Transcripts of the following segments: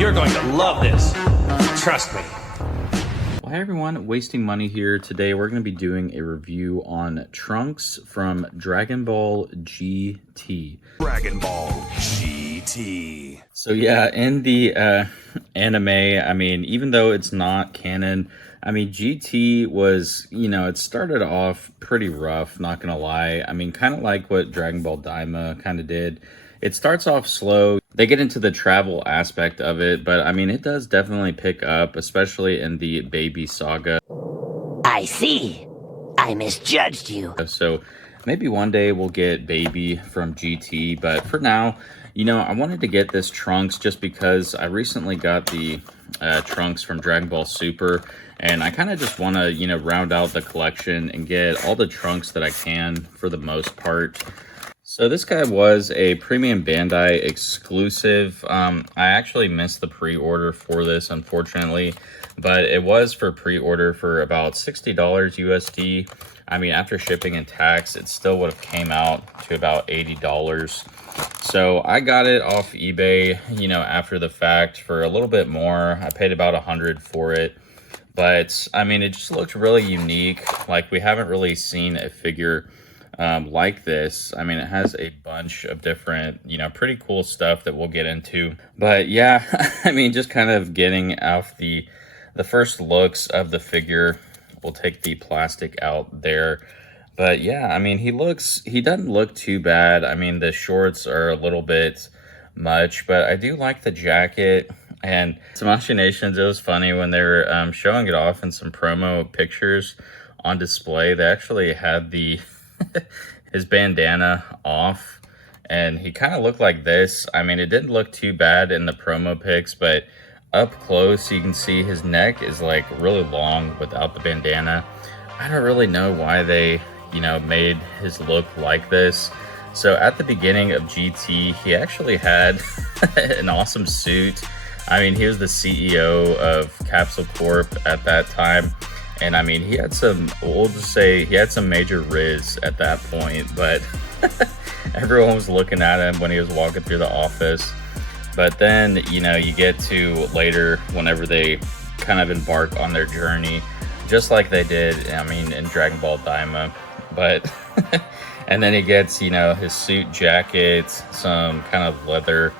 You're going to love this. Trust me. Well, hey everyone, Wasting Money here. Today we're going to be doing a review on Trunks from Dragon Ball GT. Dragon Ball GT. So yeah, in the anime, I mean, even though it's not canon, I mean, GT was, it started off pretty rough, not going to lie. I mean, kind of like what Dragon Ball Daima kind of did. It starts off slow. They get into the travel aspect of it, but I mean, it does definitely pick up, especially in the Baby Saga. I see. I misjudged you. So maybe one day we'll get Baby from GT, but for now, I wanted to get this Trunks just because I recently got the Trunks from Dragon Ball Super, and I kind of just want to, round out the collection and get all the Trunks that I can for the most part. So this guy was a premium Bandai exclusive. I actually missed the pre-order for this, unfortunately, but it was for pre-order for about $60 USD. I mean, after shipping and tax, it still would have came out to about $80. So I got it off eBay, after the fact for a little bit more. I paid about $100 for it. But I mean, it just looked really unique. Like, we haven't really seen a figure like this. I mean, it has a bunch of different, pretty cool stuff that we'll get into. But yeah, I mean, just kind of getting off the first looks of the figure. We'll take the plastic out there. But yeah, I mean, he doesn't look too bad. I mean, the shorts are a little bit much, but I do like the jacket. And some machinations, it was funny when they were showing it off in some promo pictures on display. They actually had his bandana off, and he kind of looked like this. I mean, it didn't look too bad in the promo pics, but up close you can see his neck is like really long without the bandana. I don't really know why they made his look like this. So at the beginning of GT, he actually had an awesome suit. I mean, he was the CEO of Capsule Corp at that time. And I mean, he had we'll just say he had some major riz at that point, but everyone was looking at him when he was walking through the office. But then, you get to later, whenever they kind of embark on their journey, just like they did, I mean, in Dragon Ball Daima. But, and then he gets, his suit jacket, some kind of leather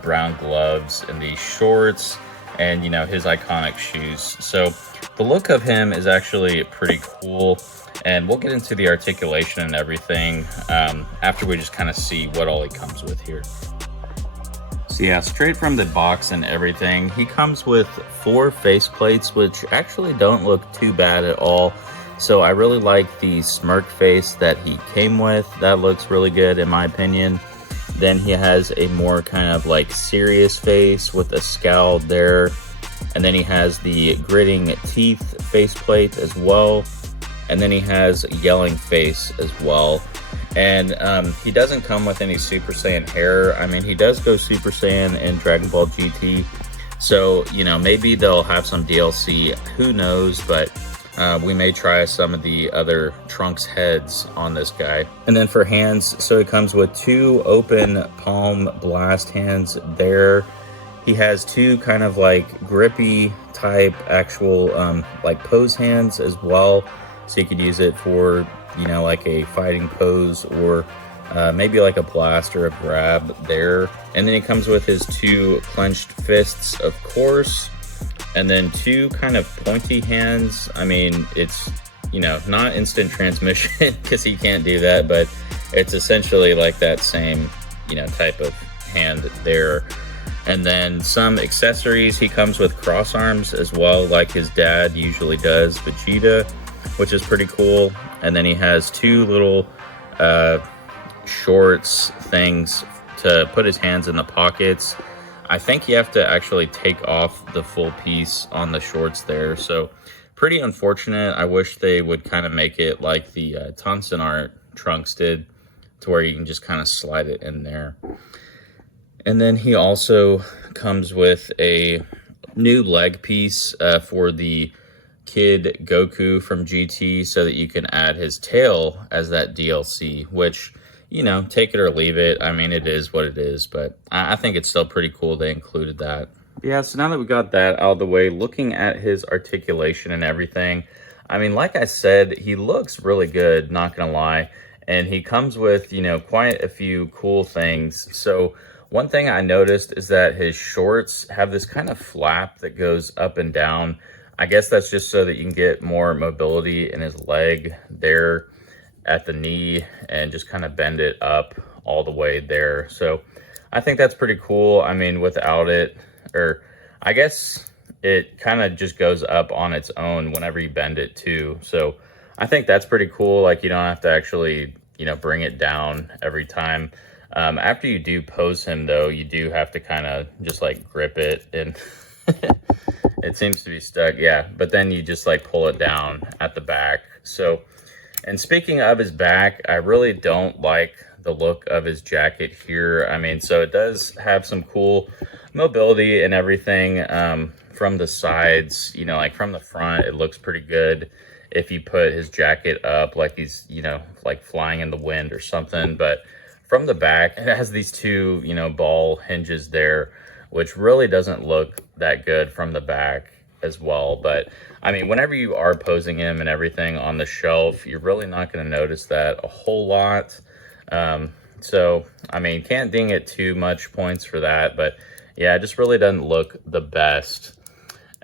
brown gloves, and these shorts, and, his iconic shoes. So the look of him is actually pretty cool, and we'll get into the articulation and everything after we just kind of see what all he comes with here. So yeah, straight from the box and everything, he comes with 4 faceplates, which actually don't look too bad at all. So I really like the smirk face that he came with. That looks really good in my opinion. Then he has a more kind of like serious face with a scowl there. And then he has the gritting teeth faceplate as well. And then he has a yelling face as well. And he doesn't come with any Super Saiyan hair. I mean, he does go Super Saiyan in Dragon Ball GT. So, maybe they'll have some DLC. Who knows? But we may try some of the other Trunks heads on this guy. And then for hands, so it comes with 2 open palm blast hands there. He has 2 kind of like grippy type actual like pose hands as well. So you could use it for, like a fighting pose, or maybe like a blast or a grab there. And then he comes with his 2 clenched fists, of course. And then 2 kind of pointy hands. I mean, it's, not instant transmission because he can't do that, but it's essentially like that same, type of hand there. And then some accessories. He comes with cross arms as well, like his dad usually does, Vegeta, which is pretty cool. And then he has 2 little shorts things to put his hands in the pockets. I think you have to actually take off the full piece on the shorts there. So pretty unfortunate. I wish they would kind of make it like the Tonson Art Trunks did, to where you can just kind of slide it in there. And then he also comes with a new leg piece for the Kid Goku from GT, so that you can add his tail as that DLC, which, take it or leave it. I mean, it is what it is, but I think it's still pretty cool they included that. Yeah, so now that we got that out of the way, looking at his articulation and everything, I mean, like I said, he looks really good, not gonna lie. And he comes with, you know, quite a few cool things. So one thing I noticed is that his shorts have this kind of flap that goes up and down. I guess that's just so that you can get more mobility in his leg there at the knee and just kind of bend it up all the way there. So I think that's pretty cool. I mean, without it, or I guess it kind of just goes up on its own whenever you bend it too. So I think that's pretty cool. Like, you don't have to actually, you know, bring it down every time. After you do pose him though, you do have to kind of just like grip it, and it seems to be stuck. Yeah, but then you just like pull it down at the back. So, and speaking of his back, I really don't like the look of his jacket here. I mean, so it does have some cool mobility and everything from the sides, you know, like from the front, it looks pretty good if you put his jacket up like he's, you know, like flying in the wind or something. But from the back, it has these two, you know, ball hinges there, which really doesn't look that good from the back as well. But I mean, whenever you are posing him and everything on the shelf, you're really not going to notice that a whole lot. So I mean, can't ding it too much points for that, but yeah, it just really doesn't look the best.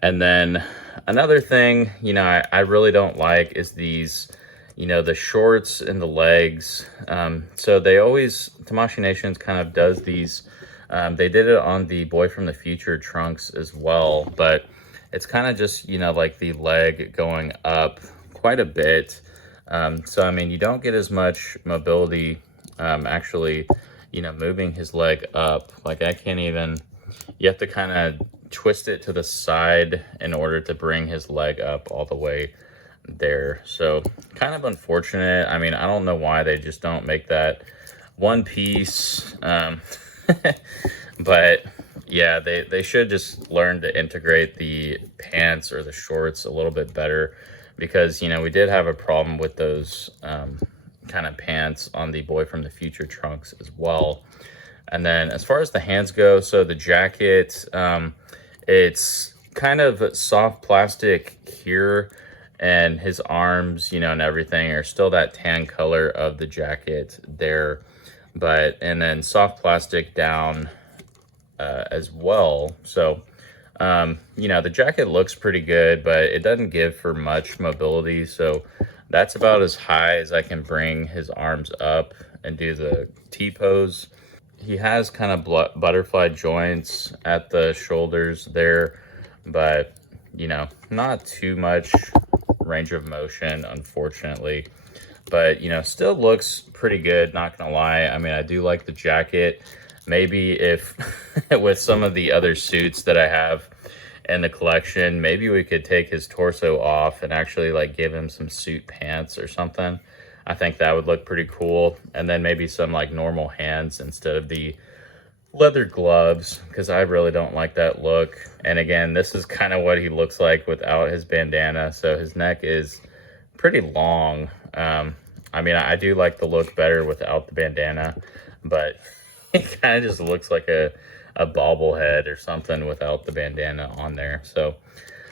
And then another thing, you know, I really don't like is these, you know, the shorts and the legs. So they always, Tamashii Nations kind of does these. They did it on the Boy from the Future trunks as well, but it's kind of just, you know, like the leg going up quite a bit. So, I mean, you don't get as much mobility actually, you know, moving his leg up. Like I can't even, you have to kind of twist it to the side in order to bring his leg up all the way there. So kind of unfortunate. I mean, I don't know why they just don't make that one piece. But yeah, they should just learn to integrate the pants or the shorts a little bit better, because, you know, we did have a problem with those kind of pants on the Boy from the Future trunks as well. And then as far as the hands go, so the jacket, it's kind of soft plastic here, and his arms, you know, and everything are still that tan color of the jacket there. But, and then soft plastic down as well. So, you know, the jacket looks pretty good, but it doesn't give for much mobility. So that's about as high as I can bring his arms up and do the T-pose. He has kind of butterfly joints at the shoulders there, but, you know, not too much range of motion, unfortunately. But, you know, still looks pretty good, not gonna lie. I mean, I do like the jacket. Maybe if with some of the other suits that I have in the collection, maybe we could take his torso off and actually like give him some suit pants or something. I think that would look pretty cool. And then maybe some like normal hands instead of the leather gloves, because I really don't like that look. And again, this is kind of what he looks like without his bandana. So his neck is pretty long. I mean, I do like the look better without the bandana, but it kind of just looks like a bobblehead or something without the bandana on there. So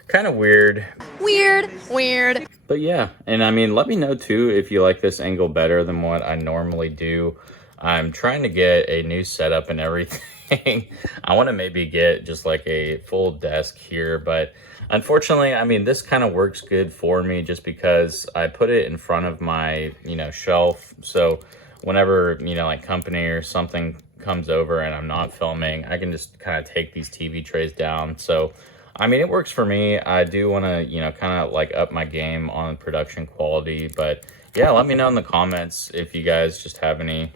kind of weird. Weird. But yeah, and I mean, let me know too if you like this angle better than what I normally do. I'm trying to get a new setup and everything. I want to maybe get just like a full desk here, but unfortunately, I mean, this kind of works good for me just because I put it in front of my, you know, shelf. So whenever, you know, like company or something comes over and I'm not filming, I can just kind of take these TV trays down. So, I mean, it works for me. I do want to, you know, kind of like up my game on production quality, but yeah, let me know in the comments if you guys just have any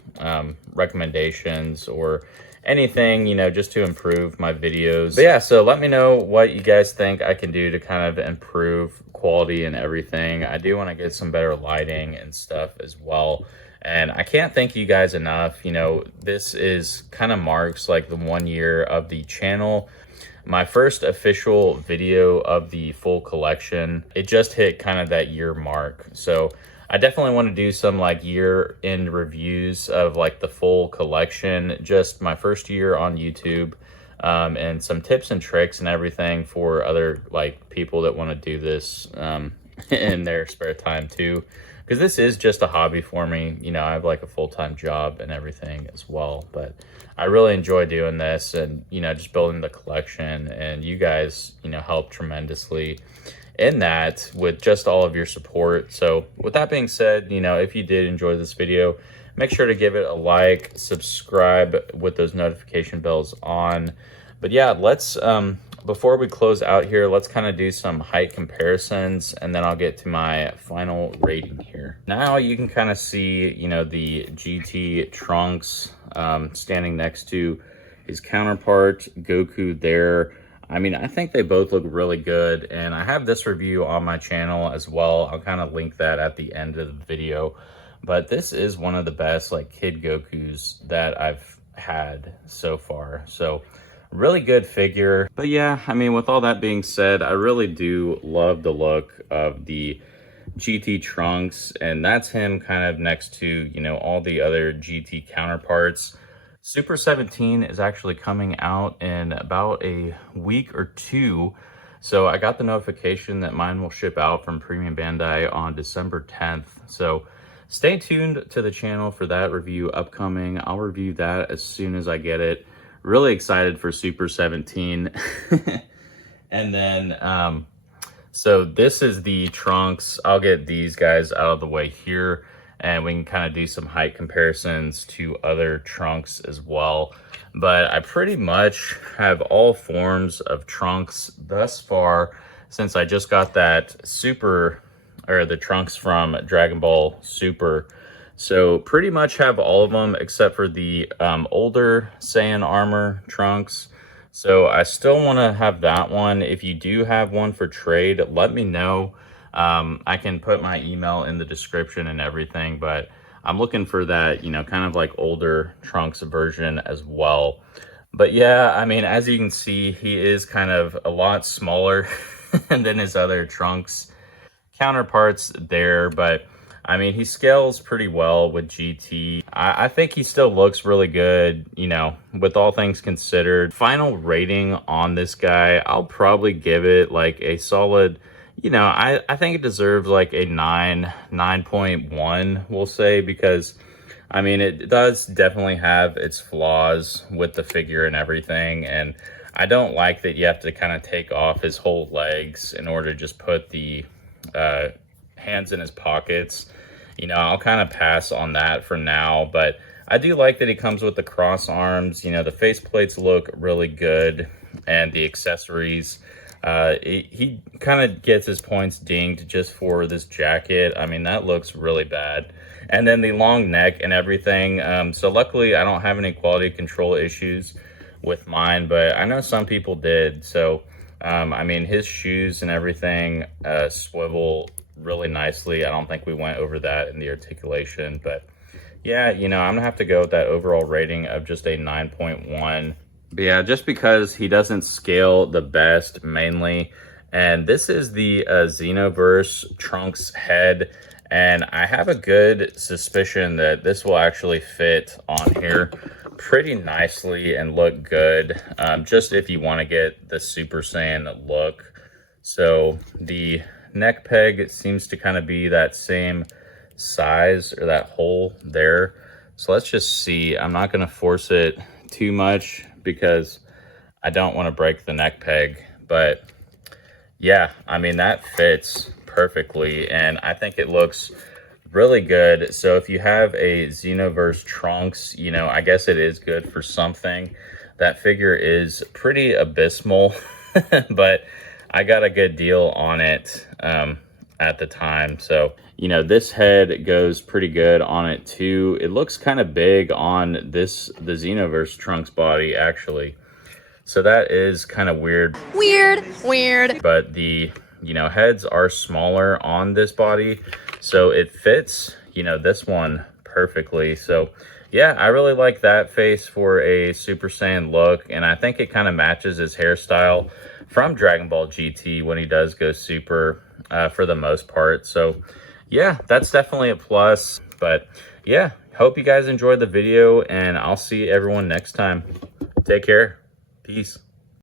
recommendations or anything, you know, just to improve my videos. But yeah, so let me know what you guys think I can do to kind of improve quality and everything. I do want to get some better lighting and stuff as well. And I can't thank you guys enough. You know, this is kind of marks like the 1 year of the channel. My first official video of the full collection, it just hit kind of that year mark. So I definitely want to do some like year-end reviews of like the full collection, just my first year on YouTube. and some tips and tricks and everything for other like people that want to do this in their spare time too, because this is just a hobby for me. You know, I have like a full-time job and everything as well, but I really enjoy doing this and, you know, just building the collection, and you guys, you know, help tremendously in that with just all of your support. So with that being said, you know, if you did enjoy this video, make sure to give it a like, subscribe with those notification bells on. But yeah, let's before we close out here, let's kind of do some height comparisons, and then I'll get to my final rating here. Now you can kind of see, you know, the GT trunks standing next to his counterpart Goku there. I mean, I think they both look really good, and I have this review on my channel as well. I'll kind of link that at the end of the video. But this is one of the best like kid Gokus that I've had so far. So really good figure. But yeah, I mean, with all that being said, I really do love the look of the GT trunks, and that's him kind of next to, you know, all the other GT counterparts. Super 17 is actually coming out in about a week or two. So I got the notification that mine will ship out from Premium Bandai on December 10th. So stay tuned to the channel for that review upcoming. I'll review that as soon as I get it. Really excited for Super 17. And then, so this is the trunks. I'll get these guys out of the way here, and we can kind of do some height comparisons to other trunks as well. But I pretty much have all forms of trunks thus far, since I just got that Super, or the trunks from Dragon Ball Super. So pretty much have all of them except for the older Saiyan armor trunks. So I still want to have that one. If you do have one for trade, let me know. I can put my email in the description and everything, but I'm looking for that, you know, kind of like older trunks version as well. But yeah, I mean, as you can see, he is kind of a lot smaller than his other trunks counterparts there, but I mean, he scales pretty well with GT. I think he still looks really good, you know, with all things considered. Final rating on this guy, I'll probably give it like a solid, you know, I think it deserves like a 9.1, we'll say, because I mean, it does definitely have its flaws with the figure and everything, and I don't like that you have to kind of take off his whole legs in order to just put the hands in his pockets. You know, I'll kind of pass on that for now, but I do like that he comes with the cross arms. You know, the faceplates look really good, and the accessories. He kind of gets his points dinged just for this jacket. I mean, that looks really bad. And then the long neck and everything. So luckily, I don't have any quality control issues with mine, but I know some people did. So, I mean, his shoes and everything swivel really nicely. I don't think we went over that in the articulation, but yeah, you know, I'm gonna have to go with that overall rating of just a 9.1. But yeah, just because he doesn't scale the best mainly. And this is the Xenoverse Trunks head, and I have a good suspicion that this will actually fit on here pretty nicely and look good, just if you want to get the Super Saiyan look. So the neck peg seems to kind of be that same size, or that hole there. So let's just see. I'm not going to force it too much because I don't want to break the neck peg, but yeah, I mean, that fits perfectly, and I think it looks really good. So if you have a Xenoverse Trunks, you know, I guess it is good for something. That figure is pretty abysmal, but I got a good deal on it at the time. So, you know, this head goes pretty good on it too. It looks kind of big on the Xenoverse Trunks body, actually. So that is kind of weird. Weird. But the, you know, heads are smaller on this body, so it fits, you know, this one perfectly. So yeah, I really like that face for a Super Saiyan look, and I think it kind of matches his hairstyle from Dragon Ball GT when he does go Super for the most part. So yeah, that's definitely a plus. But yeah, hope you guys enjoyed the video, and I'll see everyone next time. Take care. Peace.